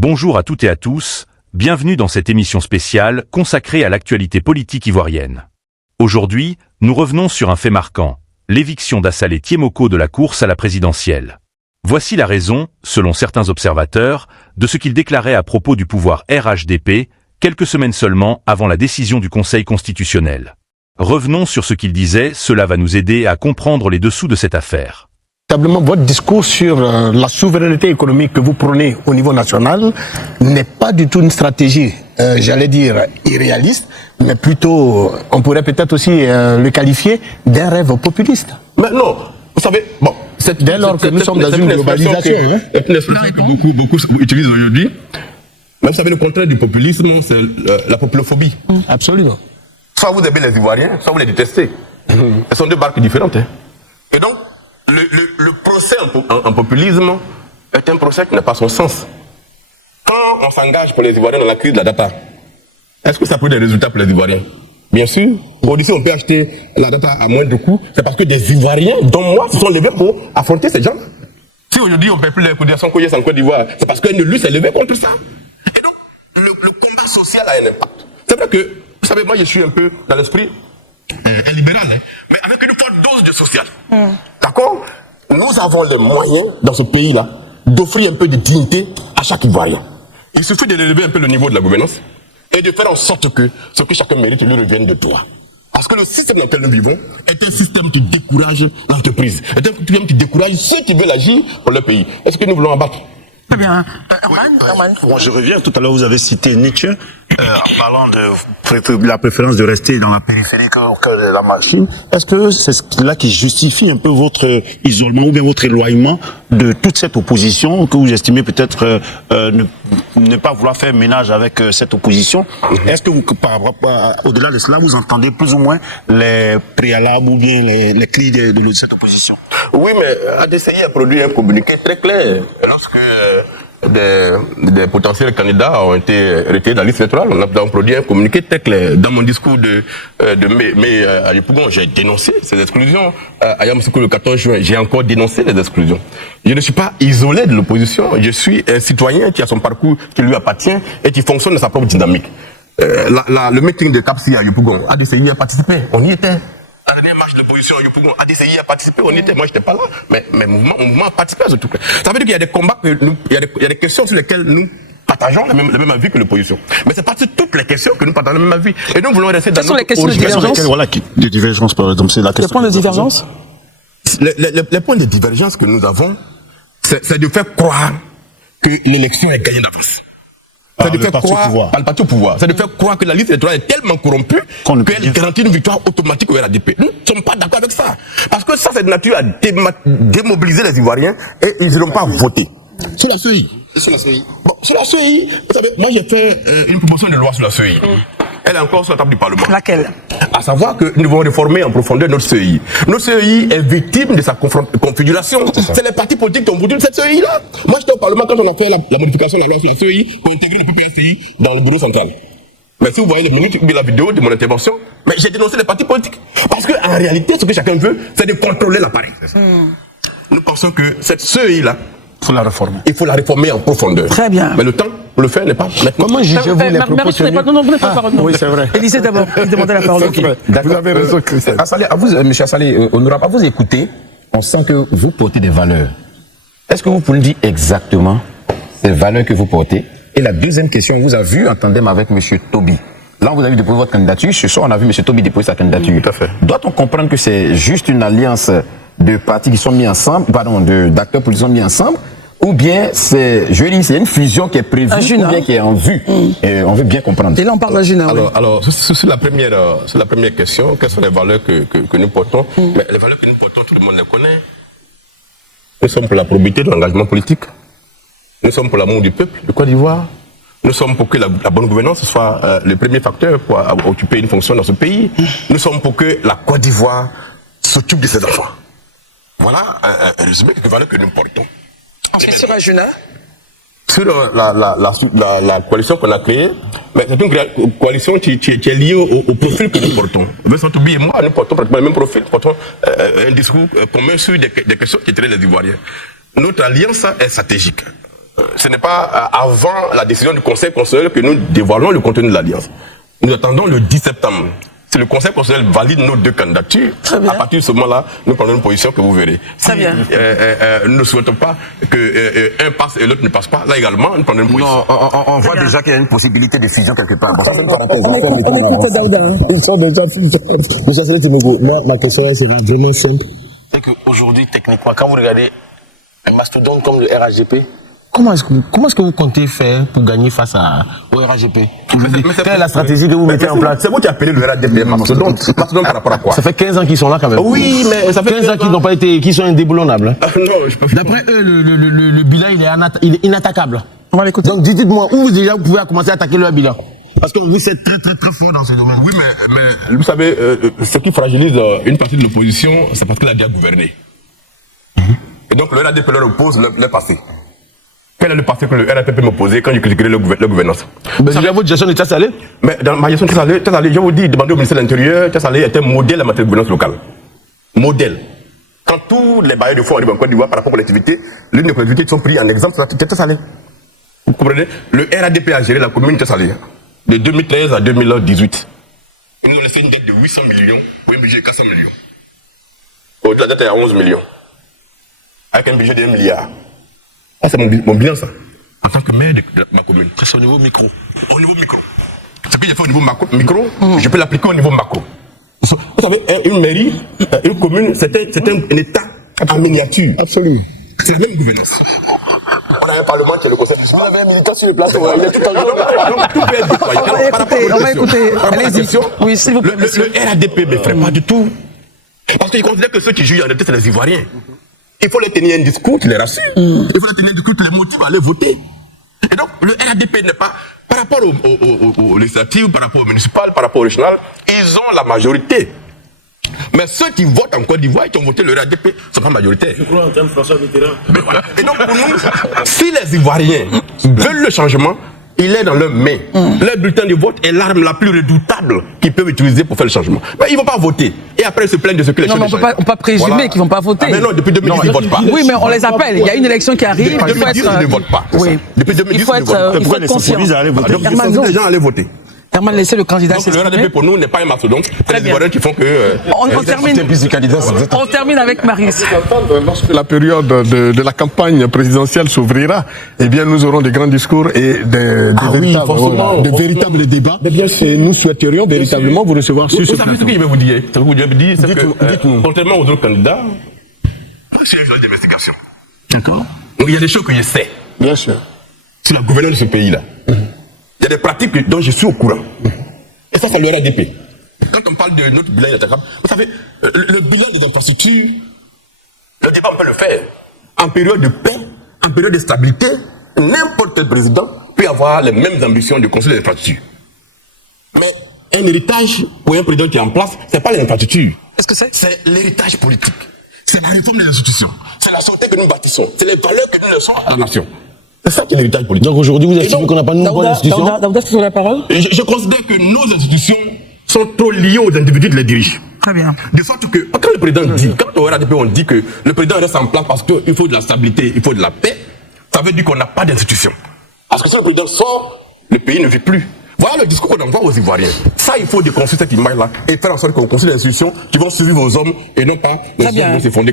Bonjour à toutes et à tous, bienvenue dans cette émission spéciale consacrée à l'actualité politique ivoirienne. Aujourd'hui, nous revenons sur un fait marquant, l'éviction d'Assalé Tiemoko de la course à la présidentielle. Voici la raison, selon certains observateurs, de ce qu'il déclarait à propos du pouvoir RHDP, quelques semaines seulement avant la décision du Conseil constitutionnel. Revenons sur ce qu'il disait, cela va nous aider à comprendre les dessous de cette affaire. Votre discours sur la souveraineté économique que vous prônez au niveau national n'est pas du tout une stratégie, j'allais dire, irréaliste, mais plutôt, on pourrait peut-être aussi le qualifier d'un rêve populiste. Mais non, vous savez, bon, dès lors que nous sommes dans une globalisation. C'est une expression que beaucoup utilisent aujourd'hui. Mais vous savez, le contraire du populisme, c'est la populophobie. Absolument. Soit vous aimez les Ivoiriens, soit vous les détestez. Ce sont deux barques différentes. Et donc, le procès en populisme est un procès qui n'a pas son sens. Quand on s'engage pour les Ivoiriens dans la crise de la data, est-ce que ça peut des résultats pour les Ivoiriens? Bien sûr. Au-dessus, on peut acheter la data à moindre coût. C'est parce que des Ivoiriens, dont moi, se sont levés pour affronter ces gens. Si aujourd'hui on ne paie plus les cotisations Koyes en Côte d'Ivoire, c'est parce qu'un élu s'est levé contre ça. Et donc, le combat social a un impact. C'est vrai que, vous savez, moi je suis un peu dans l'esprit libéral, mais avec une forte dose de social. D'accord? Nous avons les moyens, dans ce pays-là, d'offrir un peu de dignité à chaque Ivoirien. Il suffit de élever un peu le niveau de la gouvernance et de faire en sorte que ce que chacun mérite lui revienne de droit. Parce que le système dans lequel nous vivons est un système qui décourage l'entreprise, est un système qui décourage ceux qui veulent agir pour leur pays. Est-ce que nous voulons abattre? Très bien. Bon, je reviens. Tout à l'heure, vous avez cité Nietzsche en parlant de la préférence de rester dans la périphérie au cœur de la machine. Est-ce que c'est cela qui justifie un peu votre isolement ou bien votre éloignement de toute cette opposition que vous estimez peut-être ne pas vouloir faire ménage avec cette opposition? Est-ce que vous, au-delà de cela, vous entendez plus ou moins les préalables ou bien les cris de cette opposition? Oui, mais ADCI a produit un communiqué très clair. Lorsque des potentiels candidats ont été retirés de la liste électorale, on a produit un communiqué très clair. Dans mon discours de mai à Yopougon, j'ai dénoncé ces exclusions. À Yamoussoukro le 14 juin, j'ai encore dénoncé les exclusions. Je ne suis pas isolé de l'opposition. Je suis un citoyen qui a son parcours qui lui appartient et qui fonctionne de sa propre dynamique. Le meeting de Kapsi à Yopougon, ADCI a participé. On y était. La dernière marche de l'opposition à Yopougon, ADCI a participé, on y était, moi j'étais pas là, mais mouvement a participé à ce truc. Ça veut dire qu'il y a des combats, il y a des questions sur lesquelles nous partageons le même avis que l'opposition. Mais c'est pas sur toutes les questions que nous partageons le même avis. Et nous voulons rester dans notre... Quelles sont les questions de divergence? Voilà, de divergence, par exemple, c'est la question. Les points de divergence? Les points de divergence que nous avons, c'est de faire croire que l'élection est gagnée d'avance. C'est de faire croire, par le parti au pouvoir, c'est de faire croire que la liste électorale est tellement corrompue qu'elle garantit une victoire automatique au RHDP. Nous ne sommes pas d'accord avec ça. Parce que ça, c'est de nature à démobiliser les Ivoiriens et ils n'iront pas voter. C'est la CEI. C'est la CEI. Bon, c'est la CEI. Vous savez, moi j'ai fait une proposition de loi sur la CEI. Elle est encore sur la table du Parlement. Laquelle? À savoir que nous devons réformer en profondeur notre CEI. Notre CEI est victime de sa configuration. C'est les partis politiques qui ont voulu cette CEI-là. Moi, j'étais au Parlement quand on a fait la modification de la loi sur la CEI pour intégrer la PPSCI dans le bureau central. Mais si vous voyez les minutes ou la vidéo de mon intervention, mais j'ai dénoncé les partis politiques. Parce qu'en réalité, ce que chacun veut, c'est de contrôler l'appareil. Nous pensons que cette CEI-là, il faut la réformer en profondeur. Très bien. Mais le temps pour le faire n'est pas maintenant. Comment jugez-vous les propos tenus? Non, vous n'avez pas la parole. Oui, c'est vrai. Élisée d'abord, il demandait la parole. Vous avez raison, Christophe. Monsieur Assalé, honorable, à vous écouter, on sent que vous portez des valeurs. Est-ce que vous pouvez nous dire exactement ces valeurs que vous portez? Et la deuxième question, vous avez vu en tandem avec monsieur Toby. Là, vous avez déposé votre candidature. Ce soir, on a vu monsieur Toby déposer sa candidature. Tout à fait. Doit-on comprendre que c'est juste une alliance de partis qui sont mis ensemble, pardon, d'acteurs politiques qui sont mis ensemble? Ou bien c'est une fusion qui est prévue, ou bien qui est en vue. Et on veut bien comprendre. Et là, on parle d'Agina. Alors, sur la première question, quelles sont les valeurs que nous portons? Mais les valeurs que nous portons, tout le monde les connaît. Nous sommes pour la probité de l'engagement politique. Nous sommes pour l'amour du peuple de Côte d'Ivoire. Nous sommes pour que la bonne gouvernance soit le premier facteur pour occuper une fonction dans ce pays. Nous sommes pour que la Côte d'Ivoire s'occupe de ses enfants. Voilà un résumé des valeurs que nous portons. Ensuite, sur Agina. Sur la coalition qu'on a créée, mais c'est une coalition qui est liée au profil que nous portons. Vincent Toubi et moi, nous portons pratiquement le même profil, nous portons un discours commun sur des questions qui traitent les Ivoiriens. Notre alliance est stratégique. ce n'est pas avant la décision du Conseil constitutionnel que nous dévoilons le contenu de l'Alliance. Nous attendons le 10 septembre. Si le Conseil constitutionnel valide nos deux candidatures, à partir de ce moment-là, nous prenons une position que vous verrez. Si nous ne souhaitons pas qu'un passe et l'autre ne passe pas, là également, nous prenons une position. Non, on voit déjà qu'il y a une possibilité de fusion quelque part. Bon, ça, c'est une parenthèse. On écoute Daouda. Ils sont déjà Monsieur Assele Timogo, moi, ma question elle sera vraiment simple. C'est qu'aujourd'hui, techniquement, quand vous regardez un mastodonte comme le RHGP, comment est-ce que vous comptez faire pour gagner face au RHGP? Quelle est la stratégie que vous mettez en place? C'est vous qui appelez le RHGP mastodonte. Mastodonte par rapport à quoi? Ça fait 15 ans qu'ils sont là quand même. Oui, mais ça fait 15 ans qu'ils n'ont pas été, qu'ils sont indéboulonnables. Non, je peux. D'après eux, le bilan il est inattaquable. On va l'écouter. Donc dites-moi, où vous pouvez commencer à attaquer leur bilan? Parce que vous êtes très fort dans ce domaine. Oui, mais vous savez, ce qui fragilise une partie de l'opposition, c'est parce qu'elle a déjà gouverné. Et donc le RHDP leur oppose le passé. Quel est le passé que le RHDP peut m'opposer quand je critiquerai leur gouvernance? Mais déjà votre gestion de Thiès Salé? Mais dans ma gestion de Thiès Salé, je vous dis, demandez au ministère de l'Intérieur, Thiès Salé était un modèle en matière de gouvernance locale. Modèle. Quand tous les bailleurs de fonds arrivent en Côte d'Ivoire par rapport aux collectivités, l'une des collectivités qui sont prises en exemple, c'est Thiès Salé. Vous comprenez? Le RHDP a géré la commune de Thiès Salé de 2013 à 2018. Ils nous ont laissé une dette de 800 millions pour un budget de 400 millions. La dette est à 11 millions. Avec un budget de 1 milliard. Ah, c'est mon bilan, ça. En tant que maire de ma commune. C'est au niveau micro. Au niveau micro. Ce que j'ai fait au niveau micro, je peux l'appliquer au niveau macro. Vous savez, une mairie, une commune, c'est un État en miniature. Absolument. C'est la même gouvernance. On a un parlement qui est le conseil municipal. Vous avez un militant sur le plateau, il est tout en jour. Donc tout peut être déployé. On va écouter. Allez-y. Oui, s'il vous plaît. Le RHDP ne ferait pas du tout. Parce qu'ils considèrent que ceux qui jouent en réalité, c'est les Ivoiriens. Il faut leur tenir un discours qui les rassure. Il faut leur tenir un discours qui les motive à aller voter. Et donc, le RHDP n'est pas, par rapport aux législatives, par rapport aux municipales, par rapport au régional, ils ont la majorité. Mais ceux qui votent en Côte d'Ivoire et qui ont voté le RHDP ne sont pas majoritaires. Je crois en termes François Mitterrand. Voilà. Et donc, pour nous, si les Ivoiriens veulent le changement, il est dans leurs mains. Leur bulletin de vote est l'arme la plus redoutable qu'ils peuvent utiliser pour faire le changement. Mais ils ne vont pas voter. Et après, ils se plaignent de ce que les choses Non, on ne peut pas présumer qu'ils ne vont pas voter. Ah, mais non, depuis 2010, ils ne votent pas. Oui, mais on les appelle. Il y a une élection qui arrive. Depuis 2010, ils ne votent pas. Oui. Depuis 2010, Il faut être conscient. Donc, ils sont les gens à aller voter. Herman, laissez le candidat Donc le RHDP pour nous n'est pas un mastodonte. C'est les Ivoiriens qui font que... On termine avec Marius. Lorsque la période de la campagne présidentielle s'ouvrira, eh bien, nous aurons des grands discours et des véritables débats. Eh bien, nous souhaiterions véritablement vous recevoir sur ce plateau. Vous savez ce que je vais vous dire? Ce que je vais vous dire, c'est que, contrairement aux autres candidats, moi, je suis un journaliste d'investigation. D'accord. Donc, il y a des choses que je sais. Bien sûr. Sur la gouvernance de ce pays-là. Il y a des pratiques dont je suis au courant. Et ça, c'est le RHDP. Quand on parle de notre bilan inattaquable, vous savez, le bilan des infrastructures, le débat, on peut le faire. En période de paix, en période de stabilité, n'importe quel président peut avoir les mêmes ambitions de construire des infrastructures. Mais un héritage pour un président qui est en place, ce n'est pas les infrastructures. Qu'est-ce que c'est? C'est l'héritage politique. C'est la réforme des institutions. C'est la santé que nous bâtissons. C'est les valeurs que nous laissons à la nation. C'est ça qui est l'héritage politique. Donc aujourd'hui, vous estimez qu'on n'a pas une bonne institution? Daouda, tu as la parole? Je considère que nos institutions sont trop liées aux individus qui les dirigent. Très bien. De sorte que, quand le président dit, quand au RHDP on dit que le président reste en place parce qu'il faut de la stabilité, il faut de la paix, ça veut dire qu'on n'a pas d'institution. Parce que si le président sort, le pays ne vit plus. Voilà le discours qu'on envoie aux Ivoiriens. Ça, il faut déconstruire cette image-là et faire en sorte qu'on construise des institutions qui vont suivre aux hommes et non pas les hommes qui vont s'effondrer.